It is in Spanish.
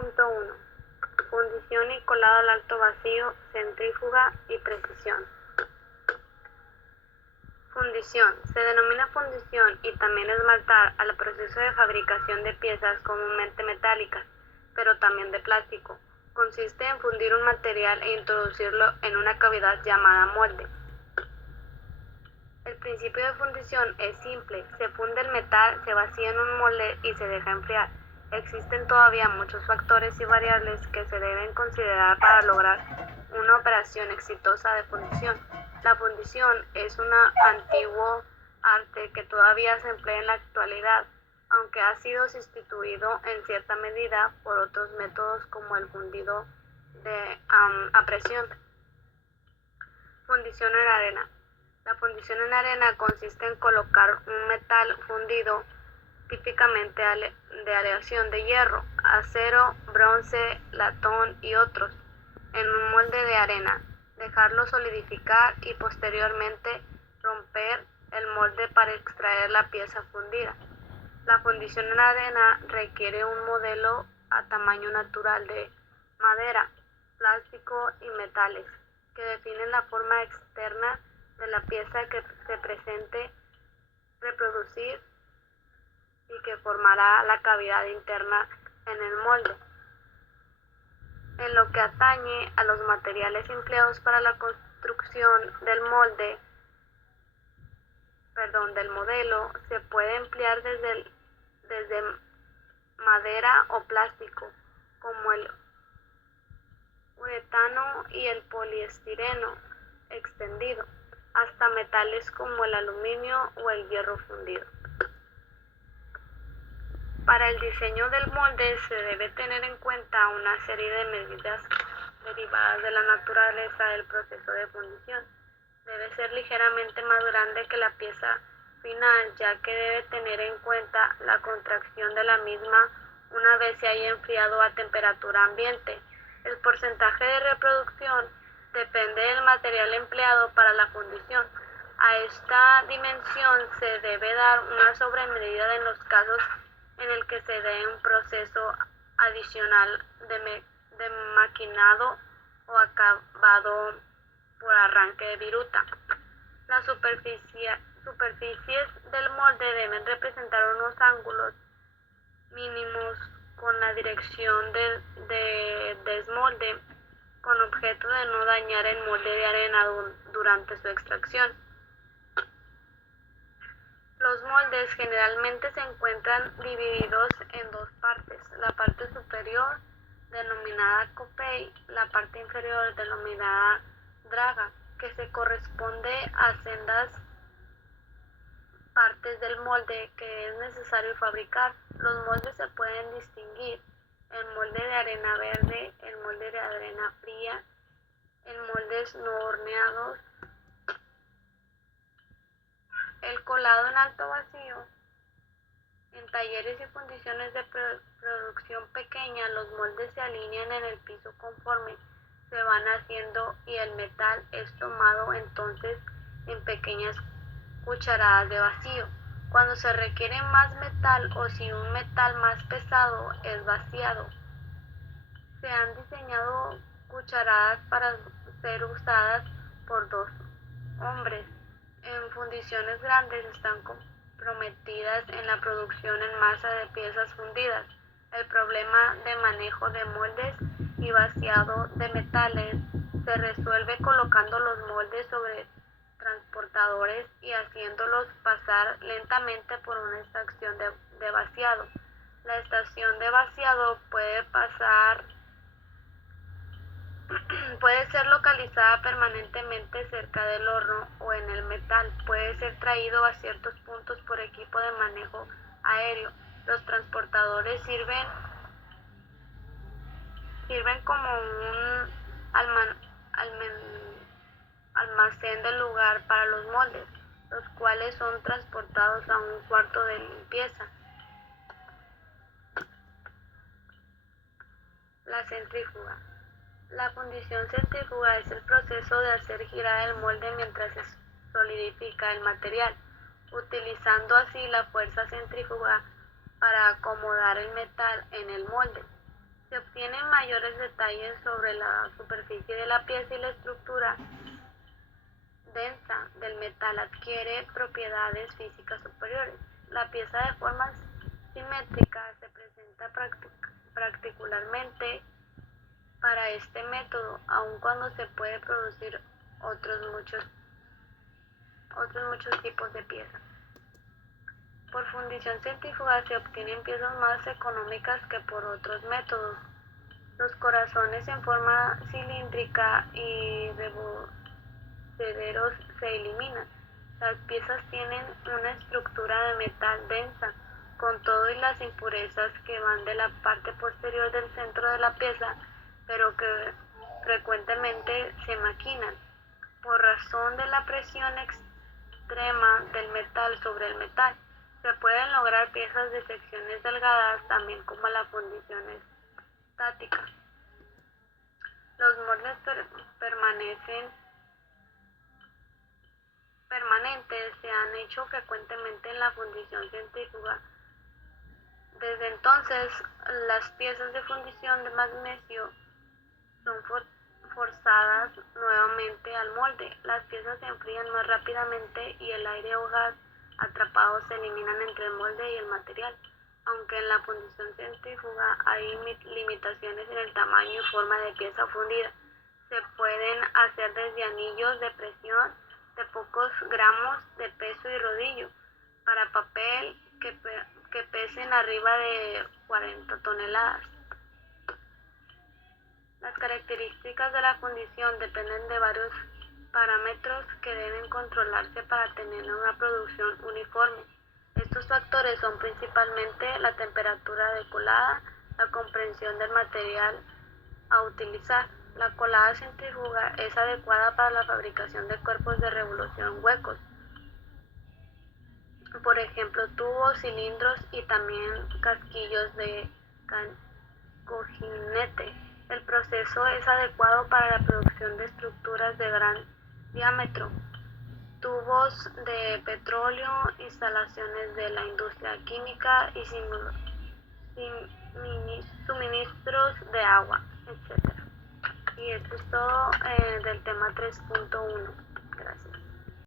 1. Fundición y colado al alto vacío, centrífuga y precisión. Fundición. Se denomina fundición y también esmaltar al proceso de fabricación de piezas comúnmente metálicas, pero también de plástico. Consiste en fundir un material e introducirlo en una cavidad llamada molde. El principio de fundición es simple. Se funde el metal, se vacía en un molde y se deja enfriar. Existen todavía muchos factores y variables que se deben considerar para lograr una operación exitosa de fundición. La fundición es un antiguo arte que todavía se emplea en la actualidad, aunque ha sido sustituido en cierta medida por otros métodos como el fundido a presión. Fundición en arena. La fundición en arena consiste en colocar un metal fundido, típicamente de aleación de hierro, acero, bronce, latón y otros, en un molde de arena, dejarlo solidificar y posteriormente romper el molde para extraer la pieza fundida. La fundición en arena requiere un modelo a tamaño natural de madera, plástico y metales, que definen la forma externa de la pieza que se pretende reproducir y que formará la cavidad interna en el molde. En lo que atañe a los materiales empleados para la construcción del modelo, se puede emplear desde madera o plástico, como el uretano y el poliestireno extendido, hasta metales como el aluminio o el hierro fundido. Para el diseño del molde se debe tener en cuenta una serie de medidas derivadas de la naturaleza del proceso de fundición. Debe ser ligeramente más grande que la pieza final, ya que debe tener en cuenta la contracción de la misma una vez se haya enfriado a temperatura ambiente. El porcentaje de reproducción depende del material empleado para la fundición. A esta dimensión se debe dar una sobremedida en los casos en el que se dé un proceso adicional de maquinado o acabado por arranque de viruta. Las superficies del molde deben representar unos ángulos mínimos con la dirección de desmolde, con objeto de no dañar el molde de arena durante su extracción. Los moldes generalmente se encuentran divididos en dos partes: la parte superior, denominada copey, la parte inferior, denominada draga, que se corresponde a sendas partes del molde que es necesario fabricar. Los moldes se pueden distinguir: el molde de arena verde, el molde de arena fría, en moldes no horneados, el colado en alto vacío. En talleres y fundiciones de producción pequeña, los moldes se alinean en el piso conforme se van haciendo y el metal es tomado entonces en pequeñas cucharadas de vacío. Cuando se requiere más metal o si un metal más pesado es vaciado. Se han diseñado cucharadas para ser usadas por dos hombres. En fundiciones grandes están comprometidas en la producción en masa de piezas fundidas. El problema de manejo de moldes y vaciado de metales se resuelve colocando los moldes sobre transportadores y haciéndolos pasar lentamente por una estación de vaciado. La estación de vaciado puede ser localizada permanentemente cerca del horno o en el metal. Puede ser traído a ciertos puntos por equipo de manejo aéreo. Los transportadores sirven como un almacén del lugar para los moldes, los cuales son transportados a un cuarto de limpieza. La centrífuga. La fundición centrífuga es el proceso de hacer girar el molde mientras se solidifica el material, utilizando así la fuerza centrífuga para acomodar el metal en el molde. Se obtienen mayores detalles sobre la superficie de la pieza y la estructura densa del metal adquiere propiedades físicas superiores. La pieza de forma simétrica se presenta particularmente para este método, aun cuando se puede producir otros muchos tipos de piezas. Por fundición centrífuga se obtienen piezas más económicas que por otros métodos. Los corazones en forma cilíndrica y rebordaderos se eliminan. Las piezas tienen una estructura de metal densa, con todo y las impurezas que van de la parte posterior del centro de la pieza, pero que frecuentemente se maquinan. Por razón de la presión extrema del metal sobre el metal, se pueden lograr piezas de secciones delgadas, también como la fundición estática. Los moldes permanentes se han hecho frecuentemente en la fundición centrífuga. Desde entonces, las piezas de fundición de magnesio son forzadas nuevamente al molde. Las piezas se enfrían más rápidamente y el aire o gas atrapados se eliminan entre el molde y el material. Aunque en la fundición centrífuga hay limitaciones en el tamaño y forma de pieza fundida, se pueden hacer desde anillos de presión de pocos gramos de peso y rodillo para papel que pesen arriba de 40 toneladas. Las características de la fundición dependen de varios parámetros que deben controlarse para tener una producción uniforme. Estos factores son principalmente la temperatura de colada, la compresión del material a utilizar. La colada centrífuga es adecuada para la fabricación de cuerpos de revolución huecos, por ejemplo tubos, cilindros y también casquillos de cojinete. El proceso es adecuado para la producción de estructuras de gran diámetro, tubos de petróleo, instalaciones de la industria química y suministros de agua, etc. Y esto es todo del tema 3.1. Gracias.